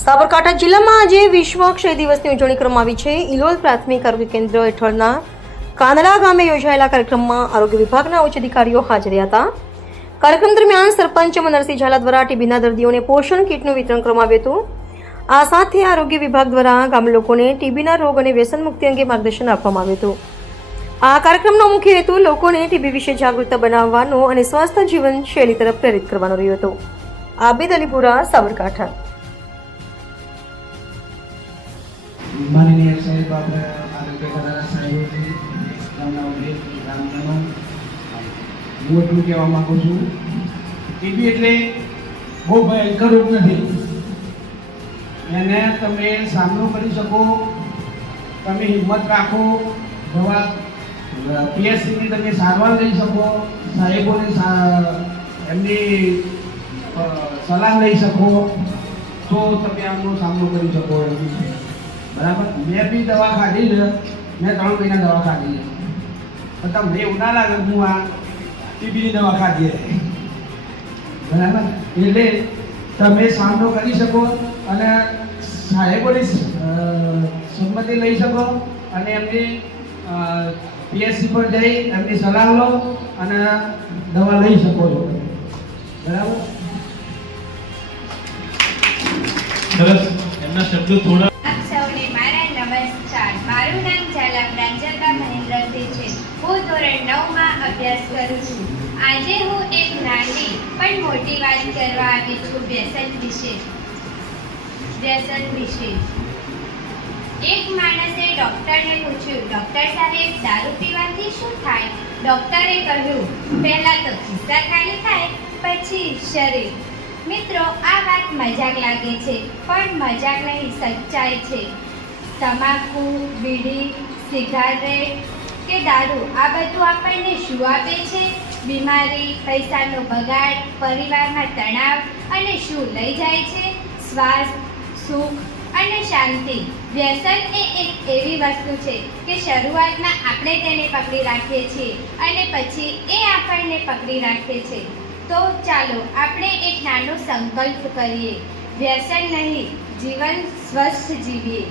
સાબરકાંઠા જિલ્લામાં આજે વિશ્વ ક્ષય દિવસની ઉજવણી કરવામાં આવી છે. ઇલોલ પ્રાથમિક આરોગ્ય કેન્દ્ર હેઠળના કાનડા ગામે યોજાયેલા કાર્યક્રમમાં આરોગ્ય વિભાગના ઉચ્ચ અધિકારીઓ હાજર હતા. કાર્યક્રમ દરમિયાન સરપંચ મનરસિંહ ઝાલા દ્વારા ટીબીના દર્દીઓને પોષણ કીટનું વિતરણ કરવામાં આવ્યું હતું. આ સાથે આરોગ્ય વિભાગ દ્વારા ગામ લોકોને ટીબીના રોગ અને વ્યસન મુક્તિ અંગે માર્ગદર્શન આપવામાં આવ્યું હતું. આ કાર્યક્રમનો મુખ્ય હેતુ લોકોને ટીબી વિશે જાગૃતતા બનાવવાનો અને સ્વસ્થ જીવન શૈલી તરફ પ્રેરિત કરવાનો રહ્યો હતો. આબિદ અલીપુરા, સાબરકાંઠા. માનનીય સાહેબ, આપણે આરોગ્ય કરાર સાહેબોથી ગામના વડીલ ગ્રામજનો, હું એટલું કહેવા માગું છું, ટીબી એટલે બહુ ભયંકર રોગ નથી. એને તમે સામનો કરી શકો, તમે હિંમત રાખો, દવા પીએચસીની તમે સારવાર લઈ શકો, સાહેબોની એમની સલાહ લઈ શકો, તો તમે આમનો સામનો કરી શકો. બરાબર. મેં બી દવા ખાધી છે, મેં 3 મહિના દવા ખાધી છે, પણ તમને એવું ના લાગે હું આ ટીબીની દવા ખાધી છે. બરાબર. એટલે તમે સામનો કરી શકો અને સાહેબોની સંમતિ લઈ શકો અને એમની પીએચસી પર જઈ એમની સલાહ લો અને દવા લઈ શકો છો. બરાબર. સરસ. એમના શબ્દો થોડા. નમસ્કાર, મારું નામ ઝાલા પ્રાંજલબા મહેન્દ્રસિંહ છે. હું ધોરણ 9માં અભ્યાસ કરું છું. આજે હું એક નાની પણ મોટી વાત કરવા આવી છું વ્યસન વિશે. એક માણસે ડૉક્ટરને પૂછ્યું, ડૉક્ટર સાહેબ, દારૂ પીવાથી શું થાય? ડૉક્ટરે કહ્યું, પહેલાં તો ખિસ્સા ખાલી થાય, પછી શરીર. મિત્રો, આ વાત મજાક લાગે છે, પણ મજાક નહીં, સચ્ચાઈ છે. તમાકુ, બીડી, સિગારેટ કે દારૂ, આ બધું આપણને શું આપે છે? બીમારી, પૈસાનો બગાડ, પરિવારમાં તણાવ અને શું લઈ જાય છે? સ્વાસ્થ્ય, સુખ અને શાંતિ. વ્યસન એ એક એવી વસ્તુ છે કે શરૂઆતમાં આપણે તેને પકડી રાખીએ છીએ અને પછી એ આપણને પકડી રાખે છે. તો ચાલો આપણે એક નાનો સંકલ્પ કરીએ. વ્યસન નહીં, જીવન સ્વસ્થ જીવીએ.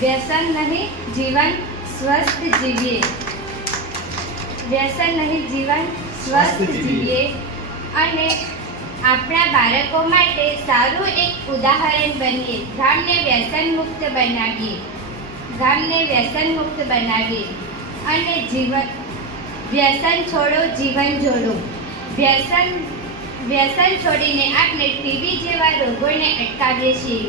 વ્યસન નહીં, જીવન સ્વસ્થ જીવીએ. વ્યસન નહીં, જીવન સ્વસ્થ જીવીએ. અને આપણા બાળકો માટે સારું એક ઉદાહરણ બનીએ. ગામને વ્યસન મુક્ત બનાવીએ. ગામને વ્યસન મુક્ત બનાવીએ. અને વ્યસન છોડો, જીવન જોડો. વ્યસન છોડીને આપણે ટીબી જેવા રોગોને અટકાવીએ છીએ.